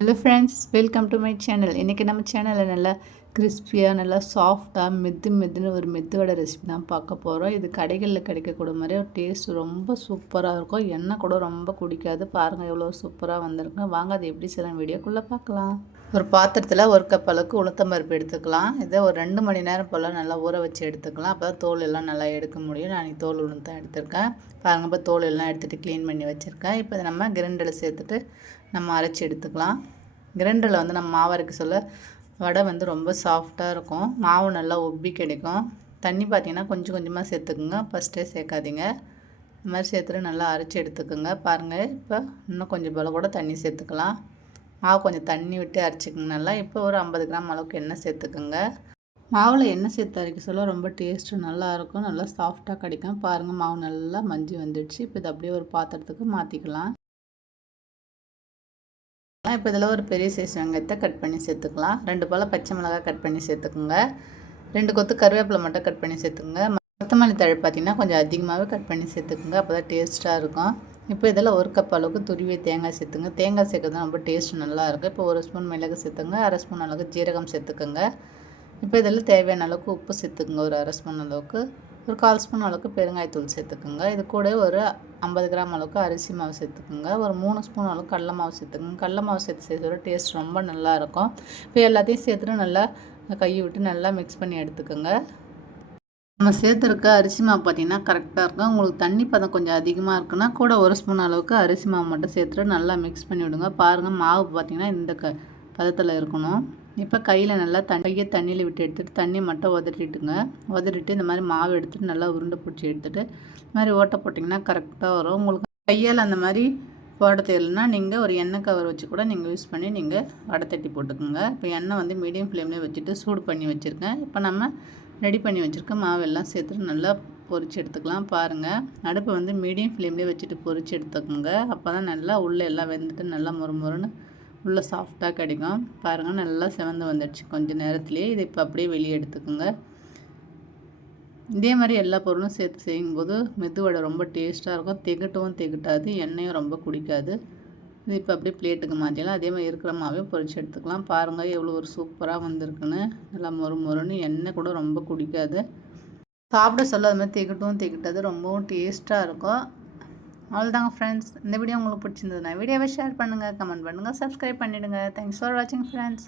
Hello friends welcome to my channel இன்றைக்கி நம்ம சேனலில் நல்லா கிறிஸ்பியாக நல்லா சாஃப்டாக மெத்து மெத்துன்னு ஒரு மெத்துவடை ரெசிபி தான் பார்க்க போகிறோம் இது கடைகளில் கிடைக்கக்கூடிய மாதிரி ஒரு டேஸ்ட் ரொம்ப சூப்பராக இருக்கும். எண்ணெய் கூட ரொம்ப குடிக்காது. பாருங்கள் எவ்வளோ சூப்பராக வந்திருக்கு. வாங்க அது எப்படி செய்யலாம் வீடியோக்குள்ளே பார்க்கலாம். ஒரு பாத்திரத்தில் ஒரு கப் அளவுக்கு உளுத்தம் பருப்பு எடுத்துக்கலாம். இதை ஒரு ரெண்டு மணி நேரம் போல் நல்லா ஊற வச்சு எடுத்துக்கலாம். அப்போ தான் தோல் எல்லாம் நல்லா எடுக்க முடியும். நான் தோல் உளுந்தம் எடுத்திருக்கேன். பாருங்க இப்போ தோல் எல்லாம் எடுத்துகிட்டு க்ளீன் பண்ணி வச்சுருக்கேன். இப்போ நம்ம கிரைண்டரில் சேர்த்துட்டு நம்ம அரைச்சி எடுத்துக்கலாம். கிரைண்டரில் வந்து நம்ம மாவு அரைக்க சொல்ல வடை வந்து ரொம்ப சாஃப்டாக இருக்கும். மாவு நல்லா உப்பி கிடைக்கும். தண்ணி பார்த்திங்கன்னா கொஞ்சம் கொஞ்சமாக சேர்த்துக்குங்க. ஃபஸ்ட்டே சேர்க்காதீங்க. இந்த மாதிரி சேர்த்துட்டு நல்லா அரைச்சி எடுத்துக்கோங்க. பாருங்கள் இப்போ இன்னும் கொஞ்சம் போல் கூட தண்ணி சேர்த்துக்கலாம். மாவு கொஞ்சம் தண்ணி விட்டு அரைச்சிக்கோங்க. நல்லா இப்போ ஒரு ஐம்பது கிராம் அளவுக்கு எண்ணெய் சேர்த்துக்குங்க. மாவில் எண்ணெய் சேர்த்து அரைக்க சொல்ல ரொம்ப டேஸ்ட்டு நல்லாயிருக்கும் நல்லா சாஃப்டாக கிடைக்கும். பாருங்கள் மாவு நல்லா மஞ்சி வந்துடுச்சு. இப்போ இது அப்படியே ஒரு பாத்திரத்துக்கு மாற்றிக்கலாம் இப்போ இதில் ஒரு பெரிய சைஸ் வெங்காயத்தை கட் பண்ணி சேர்த்துக்கலாம். ரெண்டு போல் பச்சை மிளகாய் கட் பண்ணி சேர்த்துக்குங்க. ரெண்டு கொத்து கருவேப்பிலை மட்டும் கட் பண்ணி சேர்த்துக்குங்க. கொத்தமல்லி தழை பார்த்திங்கன்னா கொஞ்சம் அதிகமாகவே கட் பண்ணி சேர்த்துக்குங்க. அப்போ தான் டேஸ்ட்டாக இருக்கும். இப்போ இதில் ஒரு கப் அளவுக்கு துருவிய தேங்காய் சேர்த்துங்க. தேங்காய் சேர்க்கறது ரொம்ப டேஸ்ட் நல்லாயிருக்கும் இப்போ ஒரு ஸ்பூன் மிளகு சேர்த்துங்க. அரை ஸ்பூன் அளவுக்கு ஜீரகம் சேர்த்துக்கோங்க. இப்போ இதில் தேவையான அளவுக்கு உப்பு சேர்த்துக்குங்க. ஒரு அரை ஸ்பூன் அளவுக்கு. ஒரு கால் ஸ்பூன் அளவுக்கு பெருங்காயத்தூள் சேர்த்துக்குங்க. இது கூட ஒரு ஐம்பது கிராம் அளவுக்கு அரிசி மாவு சேர்த்துக்குங்க. ஒரு மூணு ஸ்பூன் அளவுக்கு கடல மாவு சேர்த்துக்குங்க. கடல மாவு சேர்த்து சேர்த்தோட டேஸ்ட் ரொம்ப நல்லாயிருக்கும் இப்போ எல்லாத்தையும் சேர்த்துட்டு நல்லா கையை விட்டு நல்லா மிக்ஸ் பண்ணி எடுத்துக்கோங்க. நம்ம சேர்த்துருக்க அரிசி மாவு பார்த்திங்கன்னா கரெக்டாக இருக்கும். உங்களுக்கு தண்ணி பதம் கொஞ்சம் அதிகமாக இருக்குன்னா கூட ஒரு ஸ்பூன் அளவுக்கு அரிசி மாவு மட்டும் சேர்த்துட்டு நல்லா மிக்ஸ் பண்ணி விடுங்க. பாருங்கள் மாவு பார்த்திங்கன்னா இந்த க பதத்தில் இருக்கணும். இப்போ கையில் நல்லா தண்ணியை தண்ணியில் விட்டு எடுத்துகிட்டு தண்ணி மட்டும் உதறிட்டுங்க. உதறிட்டு இந்த மாதிரி மாவு எடுத்துகிட்டு நல்லா உருண்டை பிடிச்சி எடுத்துகிட்டு இந்த மாதிரி ஓட்டை போட்டிங்கன்னா கரெக்டாக வரும். உங்களுக்கு கையால் அந்த மாதிரி போட தெரியலனா நீங்கள் ஒரு எண்ணெய் கவர் வச்சு கூட நீங்கள் யூஸ் பண்ணி நீங்கள் வடை தட்டி போட்டுக்கோங்க. இப்போ எண்ணெய் வந்து மீடியம் ஃப்ளேம்லேயே வச்சுட்டு சூடு பண்ணி வச்சுருக்கேன். இப்போ நம்ம ரெடி பண்ணி வச்சுருக்க மாவெல்லாம் சேர்த்துட்டு நல்லா பொறிச்சு எடுத்துக்கலாம். பாருங்கள் அடுப்பை வந்து மீடியம் ஃப்ளேம்லேயே வச்சுட்டு பொறிச்சு எடுத்துக்கோங்க. அப்போ தான் நல்லா உள்ளே எல்லாம் வெந்துட்டு நல்லா முறுமுறுன்னு உள்ளே சாஃப்டாக கிடைக்கும். பாருங்கள் நல்லா செவந்து வந்துடுச்சு கொஞ்சம் நேரத்துலேயே. இதை இப்போ அப்படியே வெளியே எடுத்துக்கோங்க. இதே மாதிரி எல்லா பொருளும் சேர்த்து செய்யும்போது மெதுவடை ரொம்ப டேஸ்ட்டாக இருக்கும். திகட்டவும் திகட்டாது. எண்ணெயும் ரொம்ப குடிக்காது. இது இப்போ அப்படியே பிளேட்டுக்கு மாற்றிடலாம் அதே மாதிரி இருக்கிற மாவே பொறிச்சு எடுத்துக்கலாம். பாருங்கள் எவ்வளோ ஒரு சூப்பராக வந்திருக்குன்னு. நல்லா மொறு மொறுன்னு எண்ணெய் கூட ரொம்ப குடிக்காது. சாப்பிட சொல்ல அது மாதிரி திகட்டும் திகட்டாது. ரொம்பவும் டேஸ்ட்டாக இருக்கும். அவ்வளோதாங்க ஃப்ரெண்ட்ஸ் இந்த வீடியோ உங்களுக்கு பிடிச்சிருந்ததுன்னா வீடியோவை ஷேர் பண்ணுங்கள் கமெண்ட் பண்ணுங்கள் சப்ஸ்கிரைப் பண்ணிவிடுங்க தேங்க்ஸ் ஃபார் வாட்சிங் ஃப்ரெண்ட்ஸ்